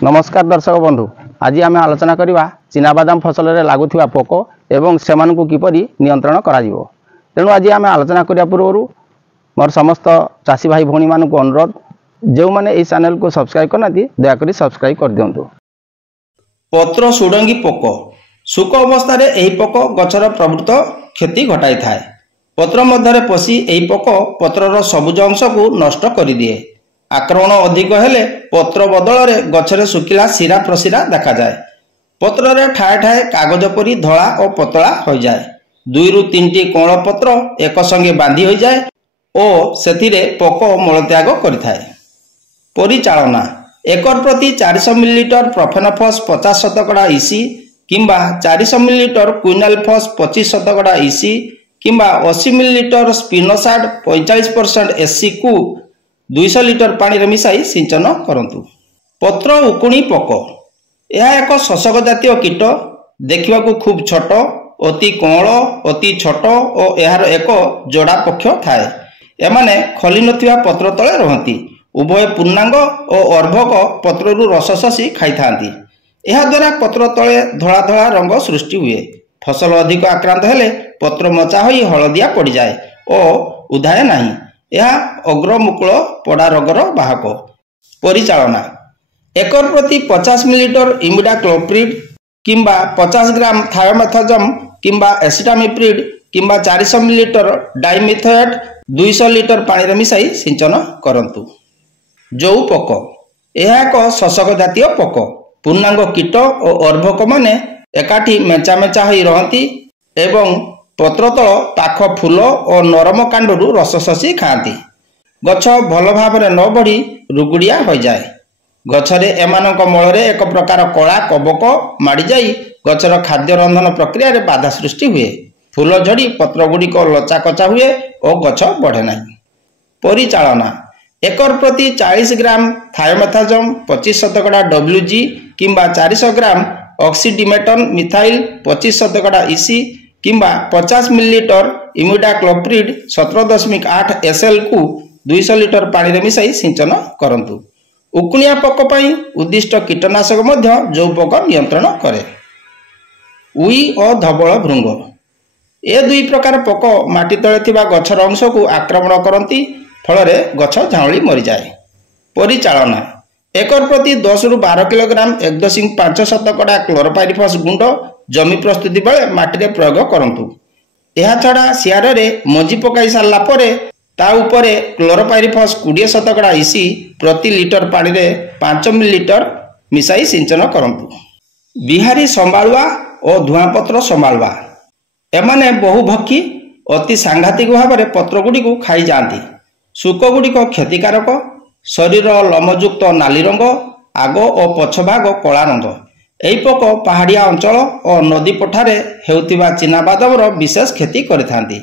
नमस्कार दर्शक बंधु, आज आम आलोचना करवा चिनाबादाम फसल में लगुवा पोक एवं से किपरि नियंत्रण करा तेणु आज आम आलोचना करने पूर्व मोर समस्त चाषी भाई भौणी मान अनुरोध जो मैंने इस चैनल को सब्सक्राइब करना दयाकोरी सब्सक्राइब कर दिंतु। पत्र सुडंगी पोक सुक अवस्था पोक गचर प्रभुत्व क्षति घटाई थाए। पत्र मध्य पशि यही पोक पत्रर सबुज अंश को नष्ट कर दिए। आक्रमण अधिक हेले पत्र बदल में गचरे सुखिला शिरा प्रशिरा देखा जाए। पत्र रे ठाए ठाए कागज परी धला और पतला हो जाए। 2 ରୁ 3टी कोण पत्र एक संगे बांधी हो जाए और सेथिरे पोक मलत्याग करिथाए। परिचालना एकर प्रति 400 मिलीलीटर प्रोफेनोफॉस 50% ईसी किंबा 400 मिलीलीटर क्विनालफॉस 25% ईसी किंबा 80 मिलीलीटर स्पिनोसाड 45% एससी को 200 लीटर पानी रे मिसाई सिंचन करंतु। पत्र उकुणी पोक यह एक शोषक जातीय कीट, देखा खूब छोट, अति कोमल, अति छोट और यार एक जोड़ा पक्ष थाए। एमाने खली नथिबा पत्र तले रहंती। उभय पूर्णांग और अर्भक पत्रु रस शोषी खाई थांती। यह द्वारा पत्र तले धड़ा धड़ा रंग सृष्टि हुए। फसल अधिक आक्रांत हेले पत्र मचा होई हलदिया पड़ जाए और उधाए नहीं। यह अग्रमुकुल पड़ा रोगर बाहक। परिचालना एकर प्रति 50 मिलीलीटर इमिडाक्लोप्रिड किंबा 50 ग्राम थायोमेथाजम किंबा एसिटामिप्रिड किंबा 400 मिलीलीटर डाइमिथोएट 200 लीटर पानी रे मिसाई सिंचन करंतु। जो पोक यह एक शोषक जातीय पोक, पूर्णांग कीट और अर्भक माने एकाठी मेचा मेचा होई रहंती एवं पत्रतल पाख फूल और नरम कांडरू रस शोषी खाती। गछ भल भाव न बढ़ी रुगुड़िया हो जाए। गछरे एमानक मलरे एक प्रकार कला कबक माड़ी जाई गछर खाद्य रंधन प्रक्रिया रे बाधा सृष्टि हुए। फूल झड़ी पत्र गुड़िक लचा कचा हुए और गछ बढ़े नहीं। परिचालना एकर प्रति 40 ग्राम थायोमेथाजम 25% WG किंबा 400 ग्राम ऑक्सीडिमेटन मिथाइल 25% ईसी किंबा 50 मिलीलीटर इमिडाक्लोप्रिड 17.8 SL को 200 लीटर पानी रे मिसाई सिंचन करंतु। उकुणिया पोक पई उद्दिष्ट कीटनाशक मध्य जो पोक नियंत्रण करे। उई और धवल भृंग ए दुई प्रकार पोक माटी तले थिबा गछर अंश को आक्रमण करंती, फल गछ झाउली मरी जाए। परिचालना एकर प्रति 10 ରୁ 12 किलोग्राम 1.5% क्लोरोपाइरिफॉस गुंड जमी प्रस्तुति बेले माटी रे प्रयोग करंतु। एहा छड़ा सियार रे मंजी पकाई सारला परे ता उपरे क्लोरोपाइरिफॉस 20% ईसी प्रति लीटर पानी रे 5 मिलीलीटर मिसाई सिंचन करंतु। बिहारी संभालुआ और धुआपत्र संभालुआ एमाने बहुभक्षी अति सांघातिक भाव में पत्र गुड़ी को खाई जाती। सुक गुड़िक क्षतिकारक, शरीर लमयुक्त नाली रंग, आग और पछ भाग कला रंग। यही पोक पहाड़िया अंचल और नदी पठारे हेउथिबा चिनाबादामर विशेष क्षति करिथांती।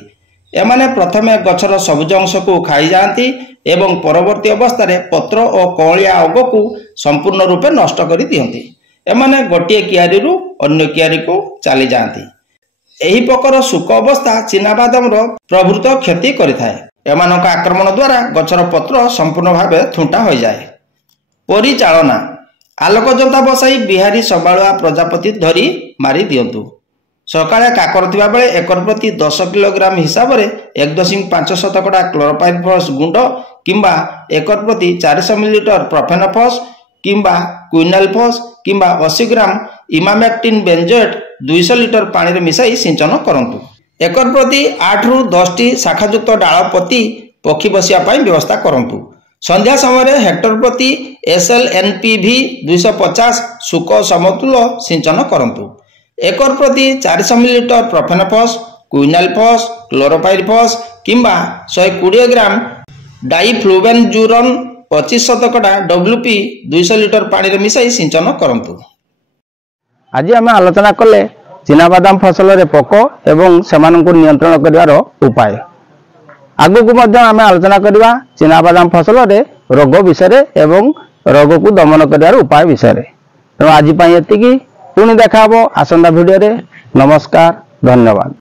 एमाने प्रथमे गछर सबुज अंश को खाई जाती एवं परवर्ती अवस्था रे पत्र और कौलिया अग को संपूर्ण रूपे नष्ट कर दियंती। एमाने गोटे कियारी रु अन्य कियारी को चली जाती। एही पोकर सुक अवस्था चिनाबादामर प्रभुत्व क्षति करिथाए। एमानक आक्रमण द्वारा गछर पत्र संपूर्ण भावे थुंटा हो जाए। परिचालना आलोक जंता बसाई बिहारी संभालुआ प्रजापति धरी मारी दियंतु। सकाळे काकर थिबा बेले एकर प्रति 10 किलोग्राम हिसाब रे 1.5% क्लोरोपाइरिफॉस गुंड किंबा एकर प्रति 400 मिलीलीटर प्रोफेनोफॉस किंबा क्विनालफॉस किंबा 80 ग्राम इमामेक्टिन बेंजोएट 200 लीटर पानी रे मिसाई सिंचन करंतु। एकर प्रति 8 ରୁ 10 टी शाखायुक्त डाल पति पक्षी बसिया पाई व्यवस्था करंतु। संध्या समय हेक्टर प्रति SLNPV 250 सुक समतुल्य सिंचन करंतु। एकर प्रति 400 मिलीलीटर प्रोफेनोफॉस, क्विनालफॉस, क्लोरोपाइरिफॉस किंबा 120 ग्राम डाइफ्लुवेनजुरन 25% WP 200 लीटर पानी रे मिसाई सिंचन करंतु। आज आम आलोचना कले चिनाबादाम फसल रे पोक एवं सेमानंकु नियंत्रण करिवार उपाय। आगु को आम आलोचना करवा चिनाबादाम फसल रे रोग विषय एवं रोग को दमन करिवार उपाय विषय। तेणु आज एतिकी पुणी देखा आसंता भिडियो रे। नमस्कार, धन्यवाद।